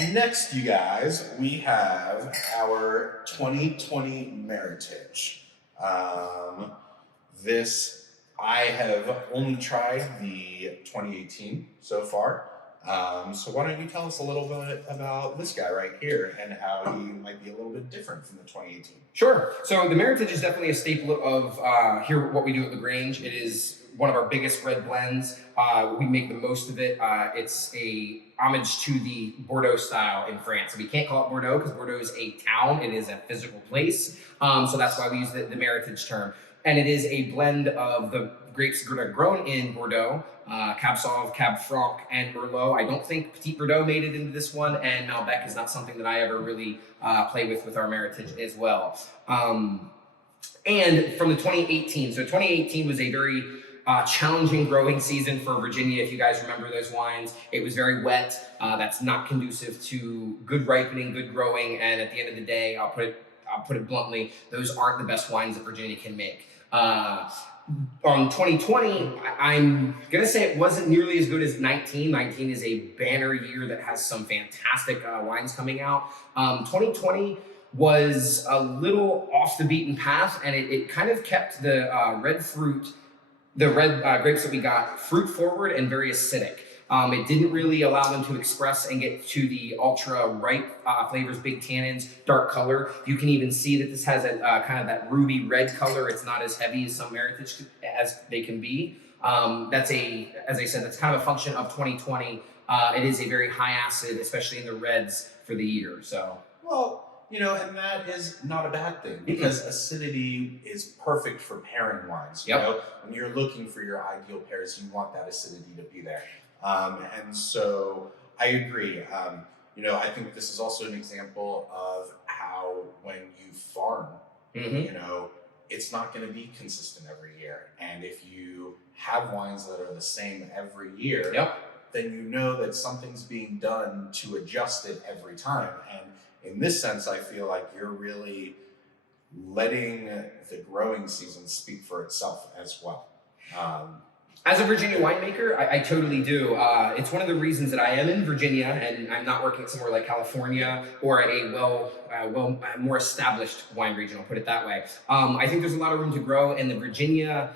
Next, you guys, we have our 2020 Meritage. Um, this, I have only tried the 2018 so far. So why don't you tell us a little bit about this guy right here and how he might be a little bit different from the 2018? Sure. So the Meritage is definitely a staple of here what we do at the Grange. It is one of our biggest red blends. We make the most of it. It's a homage to the Bordeaux style in France. We can't call it Bordeaux because Bordeaux is a town. It is a physical place. So that's why we use the Meritage term. And it is a blend of the grapes that are grown in Bordeaux, Cab Sauv, Cab Franc, and Merlot. I don't think Petit Verdot made it into this one, and Malbec is not something that I ever really play with our Meritage as well. And from the 2018, so 2018 was a very challenging growing season for Virginia. If you guys remember those wines, it was very wet. That's not conducive to good ripening, good growing, and at the end of the day, I'll put it bluntly, those aren't the best wines that Virginia can make. On 2020, I'm gonna say it wasn't nearly as good as 19. 19 is a banner year that has some fantastic wines coming out. 2020 was a little off the beaten path, and it kind of kept the red grapes that we got fruit forward and very acidic. It didn't really allow them to express and get to the ultra ripe flavors, big tannins, dark color. You can even see that this has a kind of that ruby red color. It's not as heavy as some Meritage as they can be. As I said, that's kind of a function of 2020. It is a very high acid, especially in the reds for the year. So, well, and that is not a bad thing because acidity is perfect for pairing wines. Yep. You know, when you're looking for your ideal pairs, you want that acidity to be there. And so I agree. I think this is also an example of how when you farm, it's not going to be consistent every year. And if you have wines that are the same every year, then you know that something's being done to adjust it every time. And in this sense, I feel like you're really letting the growing season speak for itself as well. As a Virginia winemaker, I totally do. It's one of the reasons that I am in Virginia and I'm not working somewhere like California or a more established wine region, I'll put it that way. I think there's a lot of room to grow, and the Virginia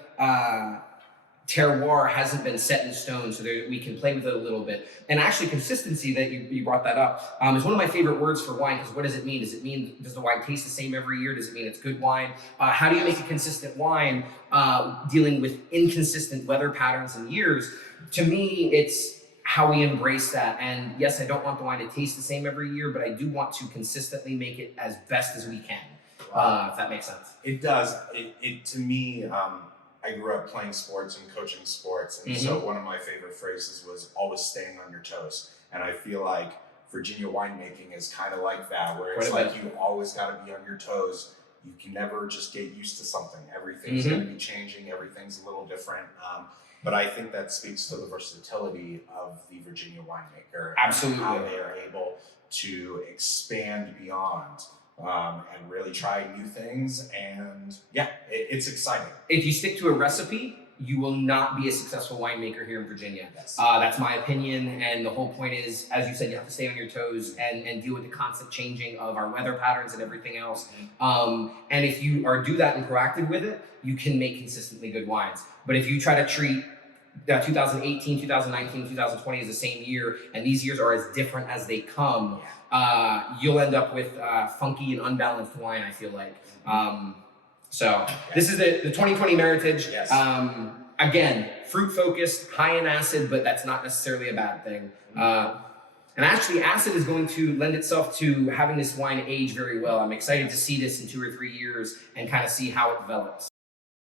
terroir hasn't been set in stone, so we can play with it a little bit. And actually, consistency, that you brought that up, is one of my favorite words for wine, because what does it mean? Does the wine taste the same every year? Does it mean it's good wine? How do you make a consistent wine dealing with inconsistent weather patterns and years? To me, it's how we embrace that. And yes, I don't want the wine to taste the same every year, but I do want to consistently make it as best as we can, if that makes sense. It does. To me, I grew up playing sports and coaching sports, and so one of my favorite phrases was always staying on your toes. And I feel like Virginia winemaking is kind of like that, where it's like you always got to be on your toes. You can never just get used to something. Everything's going to be changing. Everything's a little different. But I think that speaks to the versatility of the Virginia winemaker. Absolutely. And how they are able to expand beyond and really try new things. And it's exciting. If you stick to a recipe, you will not be a successful winemaker here in Virginia. Yes. That's my opinion. And the whole point is, as you said, you have to stay on your toes and deal with the constant changing of our weather patterns and everything else. And if you do that and proactive with it, you can make consistently good wines. But if you try to treat 2018, 2019, 2020 as the same year, and these years are as different as they come, you'll end up with funky and unbalanced wine, I feel like. This is the 2020 Meritage. Yes. Again, fruit focused, high in acid, but that's not necessarily a bad thing. And actually, acid is going to lend itself to having this wine age very well. I'm excited to see this in 2 or 3 years and kind of see how it develops.